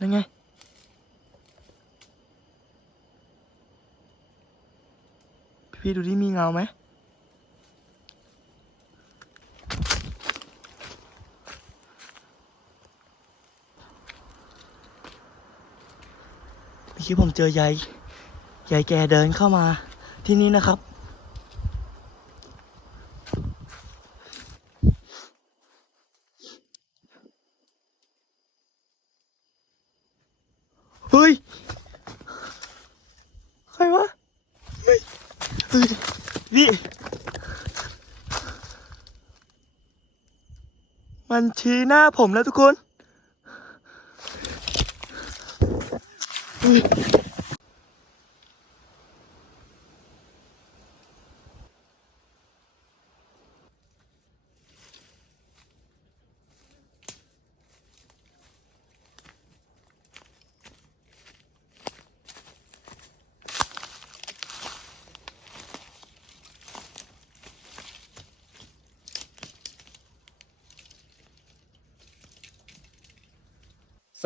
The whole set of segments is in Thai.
นั่นไง พี่ดูดิมีเงาไหมเมื่อกี้ผมเจอยายยายแกเดินเข้ามาที่นี่นะครับ เฮ้ย ใครวะ เฮ้ย เฮ้ยพี่ มันชี้หน้าผมแล้วทุกคน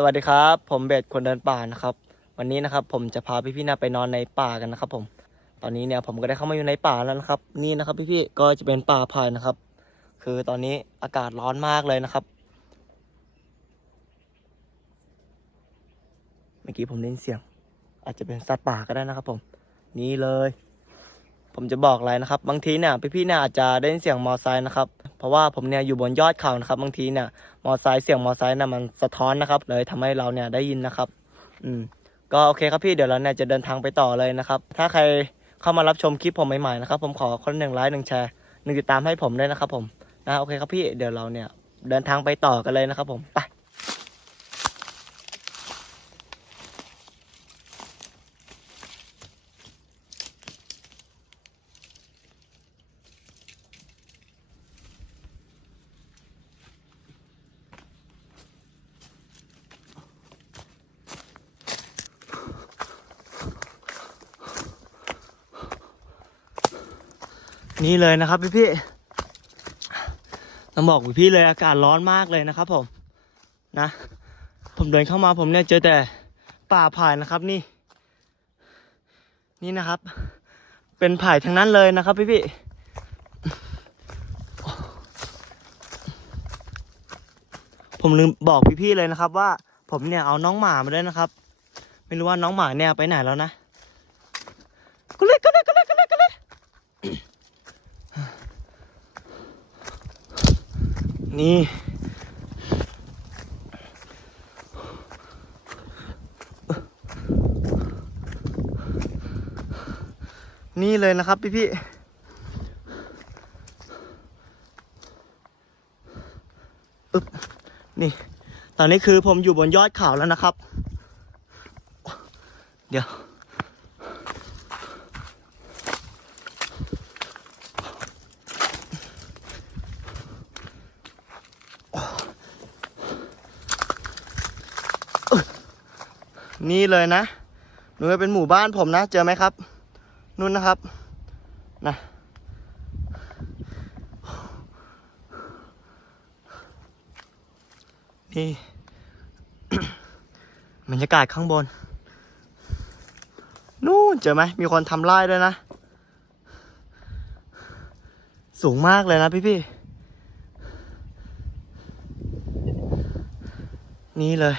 วัสดีครับ ผมเบสคนเดินป่านะครับ วันนี้นะครับผมจะพาพี่ๆนะไปนอนในป่ากันนะครับผม ตอนนี้เนี่ยผมก็ได้เข้ามาอยู่ในป่าแล้วนะครับ นี่นะครับพี่ๆก็จะเป็นป่าพายนะครับ คือตอนนี้อากาศร้อนมากเลยนะครับ เมื่อกี้ผมได้ยินเสียง อาจจะเป็นสัตว์ป่าก็ได้นะครับผม นี่เลย ผมจะบอกอะไรนะครับ บางทีเนี่ยพี่ๆเนี่ยอาจจะได้ยินเสียงมอไซค์นะครับ เพราะว่าผมเนี่ยอยู่บนยอดเขานะครับ บางทีเนี่ยมอไซค์เสียงมอไซค์นะมันสะท้อนนะครับ เลยทำให้เราเนี่ยได้ยินนะครับ อืม ก็โอเคครับพี่เดี๋ยวเราเนี่ยจะเดินทางไปต่อเลยนะครับ ถ้าใครเข้ามารับชมคลิปผมใหม่ๆนะครับ ผมขอคนหนึ่งไลค์หนึ่งแชร์หนึ่งติดตามให้ผมด้วยนะครับ ผมนะโอเคครับพี่เดี๋ยวเราเนี่ยเดินทางไปต่อกันเลยนะครับ ผมไป นี่เลยนะครับพี่พี่ๆต้องบอกพี่เลยอากาศร้อนมากเลยนะครับ ผมนะ ผมเดินเข้ามาผมเนี่ยเจอแต่ป่าไผ่นะครับนี่ นี่นะครับ เป็นไผ่ทั้งนั้นเลยนะครับ พี่พี่ๆผมลืมบอกพี่ๆเลยนะครับว่าผมเนี่ยเอาน้องหมามาด้วยนะครับ ไม่รู้ว่าน้องหมาเนี่ยไปไหนแล้วนะก็เลยก็เลยก็เลยก็เลยก็เลย นี่ นี่เลยนะครับพี่พี่อึบนี่ ตอนนี้คือผมอยู่บนยอดเขาแล้วนะครับ เดี๋ยว นี่เลยนะนู่นเป็นหมู่บ้านผมนะ เจอไหมครับ นู่นนะครับนะนี่บรรยากาศข้างบน นู่นเจอไหมมีคนทำไร่ด้วยนะ สูงมากเลยนะพี่พี่นี่เลย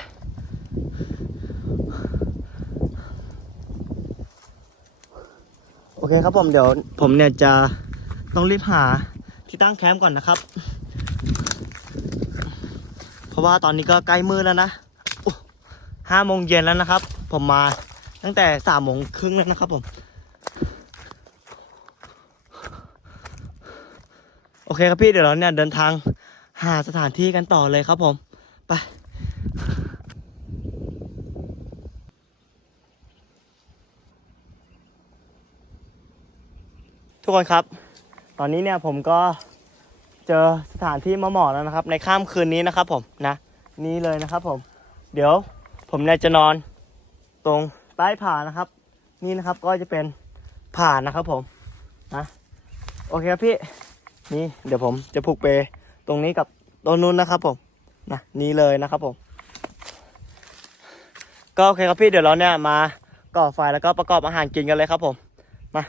โอ เคครับผมเดี๋ยวผมเนี่ยจะต้องรีบหาที่ตั้งแคมป์ก่อนนะครับ เพราะว่าตอนนี้ก็ใกล้มืดแล้วนะห้าโมงเย็นแล้วนะครับ ผมมาตั้งแต่สามโมงครึ่งแล้วนะครับผม โอเคครับพี่เดี๋ยวเราเนี่ยเดินทางหาสถานที่กันต่อเลยครับผม ไป ทุกคนครับ ตอนนี้เนี่ยผมก็เจอสถานที่มาหมอแล้วนะครับ ในค่ำคืนนี้นะครับผมนะ นี่เลยนะครับผม เดี๋ยวผมเนี่ยจะนอนตรงใต้ผานะครับ นี่นะครับก็จะเป็นผานะครับผมนะโอเคครับพี่นี่เดี๋ยวผมจะผูกเปตรงนี้กับต้นนู้นนะครับผมนะนี่เลยนะครับผม ก็โอเคครับพี่เดี๋ยวเราเนี่ยมาก่อไฟแล้วก็ประกอบอาหารกินกันเลยครับผมมา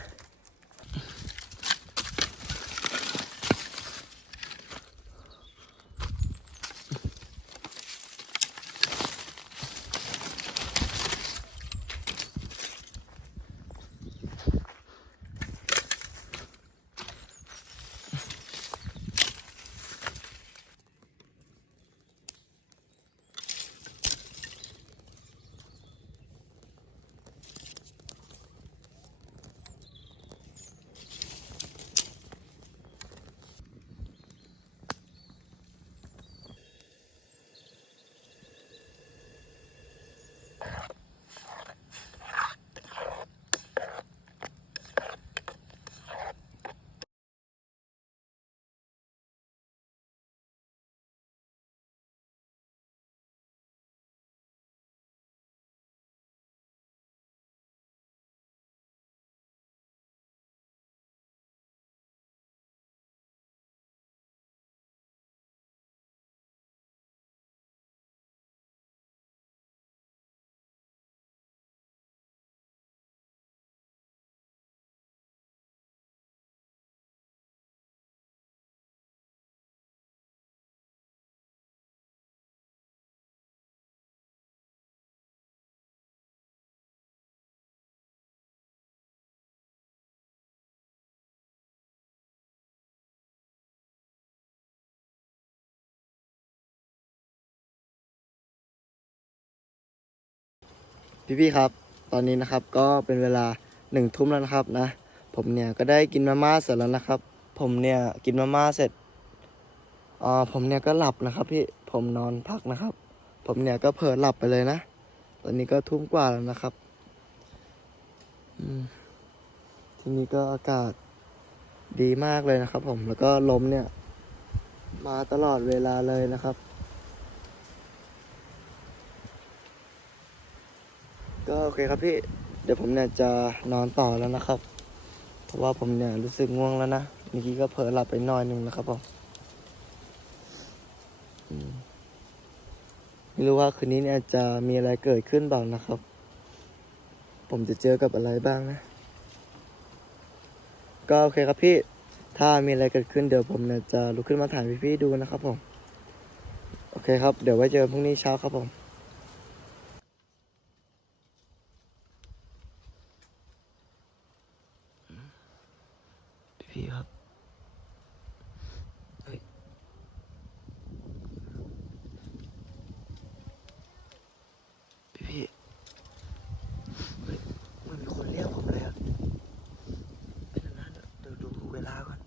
พี่ๆครับ ตอนนี้นะครับก็เป็นเวลาหนึ่งทุ่มแล้วนะครับนะผมเนี่ยก็ได้กินมาม่าเสร็จแล้วนะครับ ผมเนี่ยกินมาม่าเสร็จอ่าผมเนี่ยก็หลับนะครับพี่ผมนอนพักนะครับ ผมเนี่ยก็เผลอหลับไปเลยนะ ตอนนี้ก็ทุ่มกว่าแล้วนะครับอืมทีนี้ก็อากาศดีมากเลยนะครับ ผมแล้วก็ลมเนี่ย มาตลอดเวลาเลยนะครับ ก็โอเคครับพี่ เดี๋ยวผมเนี่ยจะนอนต่อแล้วนะครับ เพราะว่าผมเนี่ยรู้สึกง่วงแล้วนะเมื่อกี้ก็เผลอหลับไปนอยหนึ่งนะครับผมอืมไม่รู้ว่าคืนนี้เนี่ยจะมีอะไรเกิดขึ้นบ้างนะครับ ผมจะเจอกับอะไรบ้างนะ ก็โอเคครับพี่ ถ้ามีอะไรเกิดขึ้นเดี๋ยวผมเนี่ยจะลุกขึ้นมาถ่ายพี่ๆดูนะครับผม โอเคครับ เดี๋ยวไว้เจอพรุ่งนี้เช้าครับผม พี่ครับพี่พี่มันมีคนเรียกผมเลยอะเป็นอะไรนะเดี๋ยวดูเวลาก่อน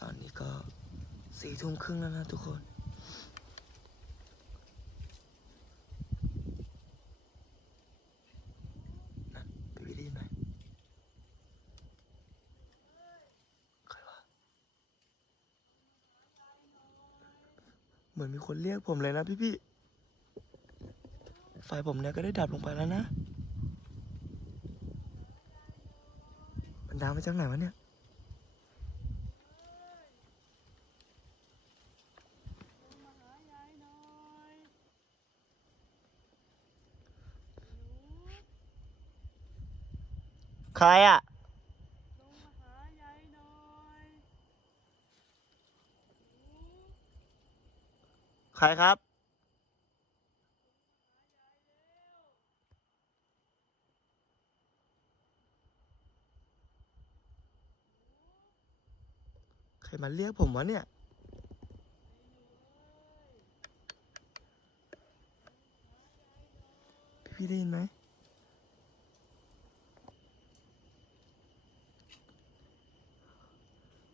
ตอนนี้ก็สี่ทุ่มครึ่งแล้วนะทุกคน นะพี่พี่ได้ยินไหม ใครวะ เหมือนมีคนเรียกผมเลยนะพี่พี่ไฟผมเนี่ยก็ได้ดับลงไปแล้วนะ มันดังมาจากไหนวะเนี่ย ใครอะ ใครครับ ใครมาเรียกผมวะเนี่ย พี่ได้ยินไหม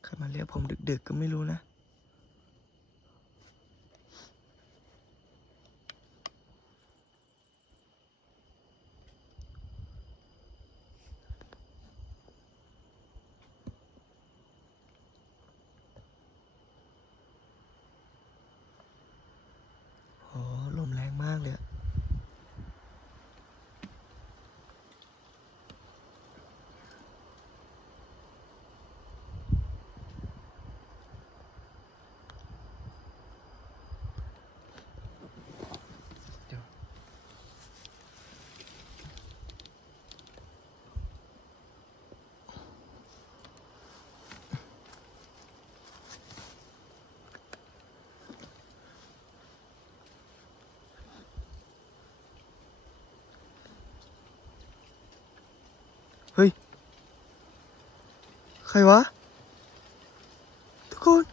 ใครมาเรียกผมดึกๆก็ไม่รู้นะ ครวะ ทุกคน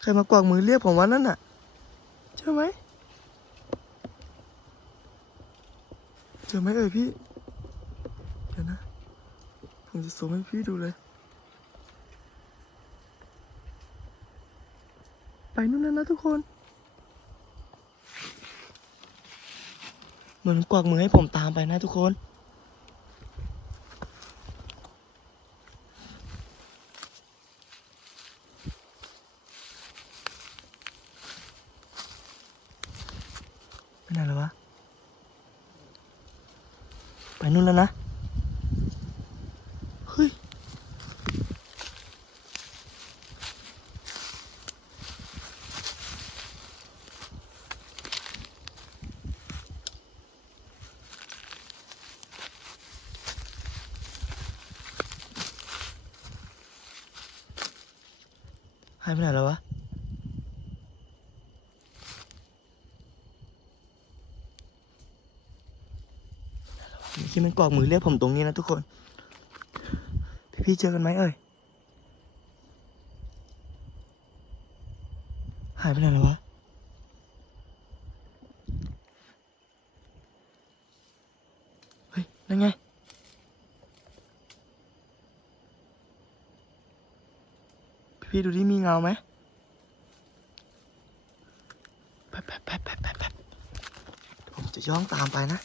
ใครมากวากมือเรียกผมว่านั่นน่ะใช่ไหมเจอไหมเอ่ยพี่ เดี๋ยวนะ ผมจะส่งให้พี่ดูเลย ไปนู่นแล้วนะทุกคน เหมือนกวักมือให้ผมตามไปนะทุกคน ไปไหนแล้ววะ ไปนู่นแล้วนะ เฮ้ย หายไปไหนแล้ววะเมื่อกี้มันกวากมือเรียกผมตรงนี้นะทุกคน พี่ๆเจอกันไหมเอ่ย หายไปไหนแล้ววะ เฮ้ย นั่นไง พี่ๆดูดิมีเงาไหม แป๊บแป๊บแป๊บแป๊บแป๊บแปผมจะย่องตามไปนะ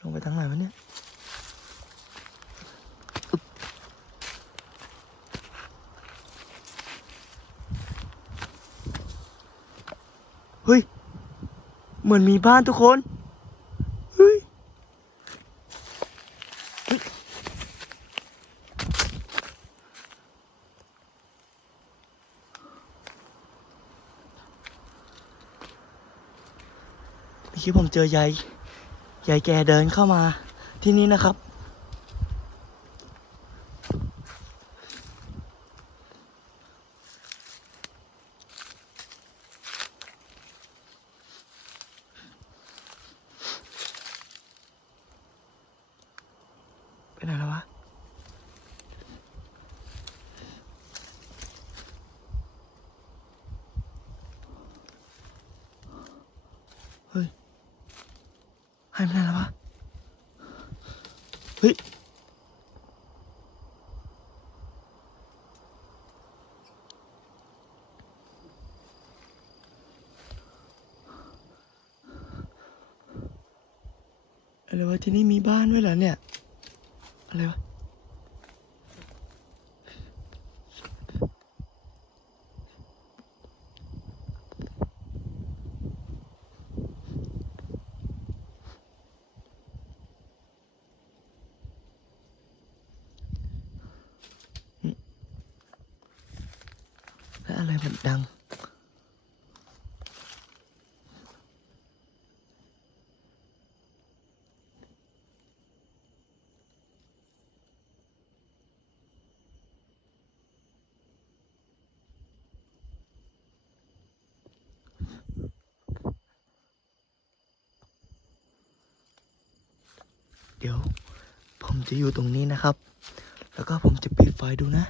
ลงไปทางไหนวะเนี่ยเฮ้ย เหมือนมีบ้านทุกคน เฮ้ยเฮ้ย เมื่อกี้ผมเจอยายยายแกเดินเข้ามาที่นี่นะครับ ไปไหนแล้ววะ เฮ้ย หายไปไหนแล้ววะ เฮ้ย อะไรวะที่นี่มีบ้านด้วยเหรอเนี่ย อะไรวะ เดี๋ยว ผมจะอยู่ตรงนี้นะครับ แล้วก็ผมจะปิดไฟดูนะ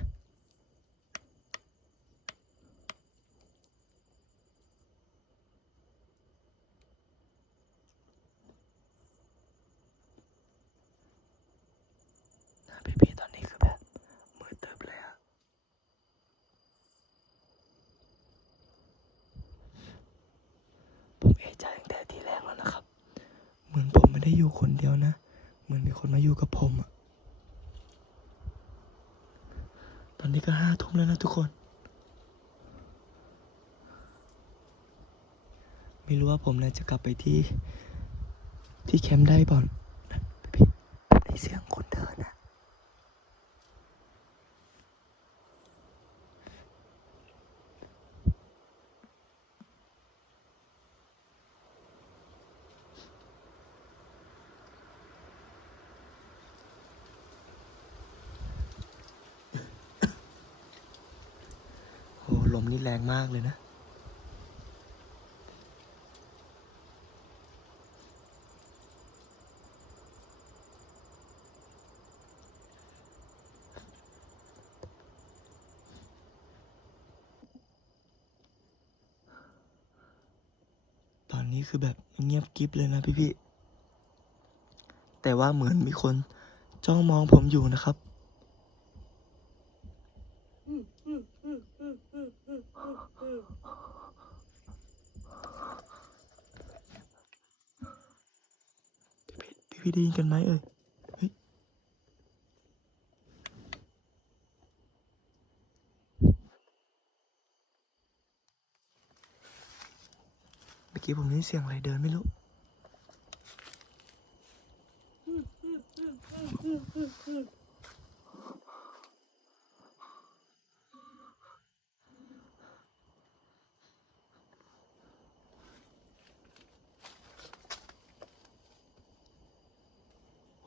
หน้าพี่ๆตอนนี้คือแบบมืดตึบเลยอะผมเอะใจตั้งแต่ทีแรกแล้วนะครับ เหมือนผมไม่ได้อยู่คนเดียวนะ เหมือนมีคนมาอยู่กับผมอะต อนนี้ก็ห้าทุ่มแล้วนะทุกคน ไม่รู้ว่าผมเนี่ยจะกลับไปที่ที่แคมป์ได้บ่อนะพี่ผมได้เสียงคนเดินนะ รงมากเลยนะ ตอนนี้คือแบบเงียบกริบเลยนะพี่ๆแต่ว่าเหมือนมีคนจ้องมองผมอยู่นะครับ พี่พี่ ได้ยินกันไหมเอ่ยเมื่อกี้ผมได้ยินเสียงอะไรเดินไม่รู้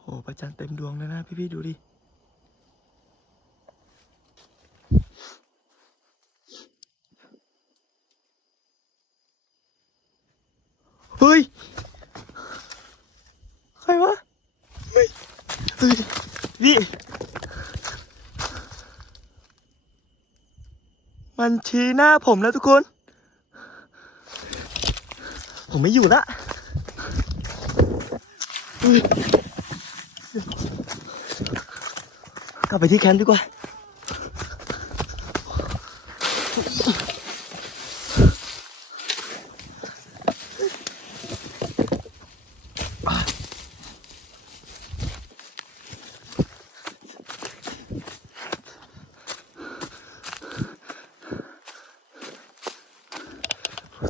หพระ จันทร์เต็มดวงเลยนะพี่ๆดูดิเฮ้ย ใครวะ เฮ้ยเฮ้ยพี่มันชี้หน้าผมแล้วทุกคน ผมไม่อยู่ละเฮ้ย กลับไปที่แคมป์ดีกว่า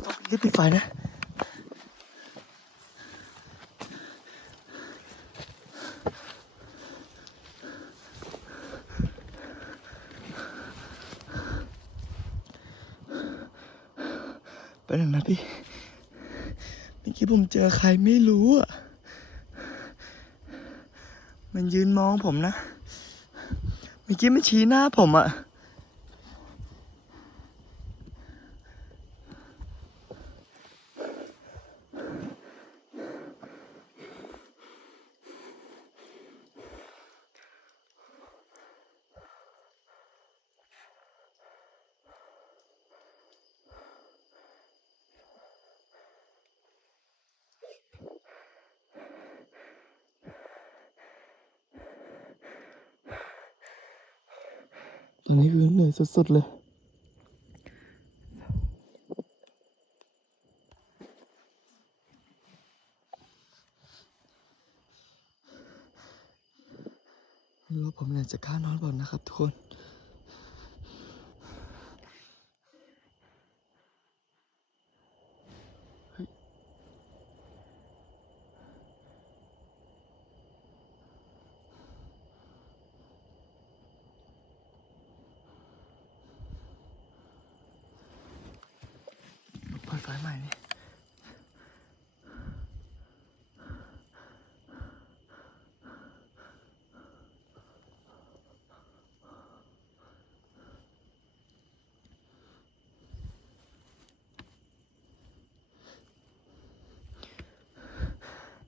ต้องรีบปิดไฟนะ ไปหนึ่งนะพี่เมื่อกี้ผมเจอใครไม่รู้อะ มันยืนมองผมนะ เมื่อกี้มันชี้หน้าผมอะ ตอนนี้คือเหนื่อยสุดๆเลย ไม่รู้ว่าผมเนี่ยจะกล้านอนเปล่านะครับทุกคน เฮ้ย เปิดไฟใหม่นี่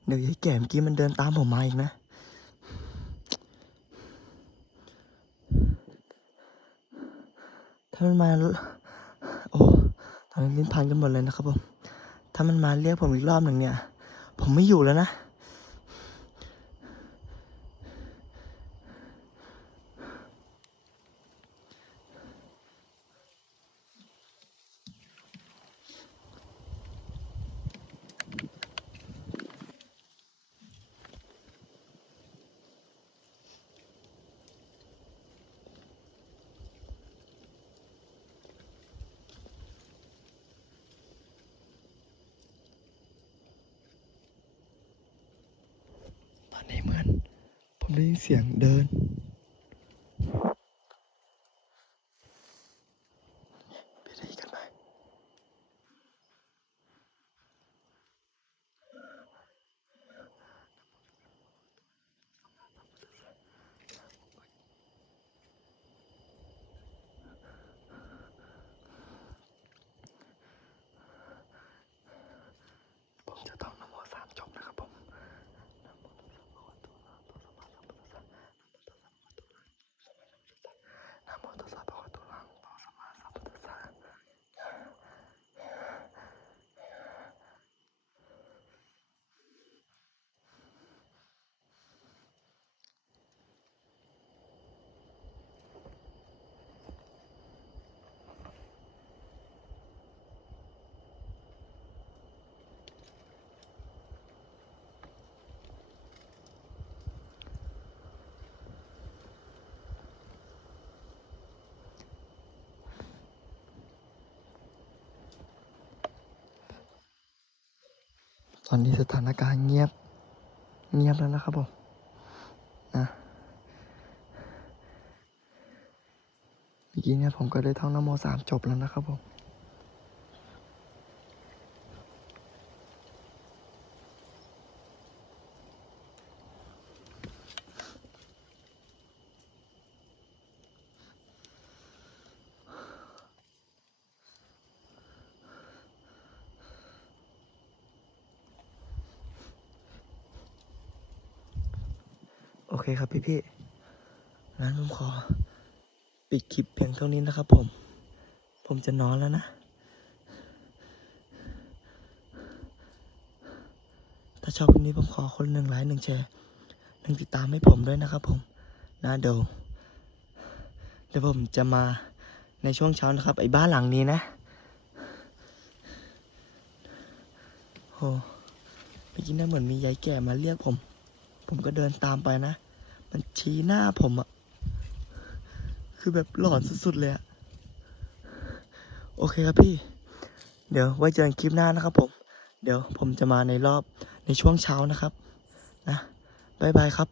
เดี๋ยวยายแก่เมื่อกี้มันเดินตามผมมาอีกนะ ถ้ามันมา โอ้ ตอนนี้ลิ้นพันกันหมดเลยนะครับผม ถ้ามันมาเรียกผมอีกรอบหนึ่งเนี่ย ผมไม่อยู่แล้วนะ ตอนนี้เหมือน ผม ได้ยินเสียงเดิน อนนี้สถานการณ์เงียบ เงียบแล้วนะครับผมนะเมื่อกี้เนี่ยผมก็ได้ท่องนโมสามจบแล้วนะครับผม ครับพี่พี่งั้นผมขอ ปิดคลิปเพียงเท่านี้นะครับผม ผมจะนอนแล้วนะ ถ้าชอบคลิปนี้ผมขอคนหนึ่งไลค์หนึ่งแชร์หนึ่งติดตามให้ผมด้วยนะครับผมนะเดี๋ยวเดี๋ยวผมจะมาในช่วงเช้านะครับ ไอ้บ้านหลังนี้นะโหเมื่อกี้น่าเหมือนมียายแก่มาเรียกผม ผมก็เดินตามไปนะ มันชี้หน้าผมอะคือแบบหลอนสุดๆเลยอะโอเคครับพี่ เดี๋ยวไว้เจอกันคลิปหน้านะครับผม เดี๋ยวผมจะมาในรอบในช่วงเช้านะครับ นะบายบายครับ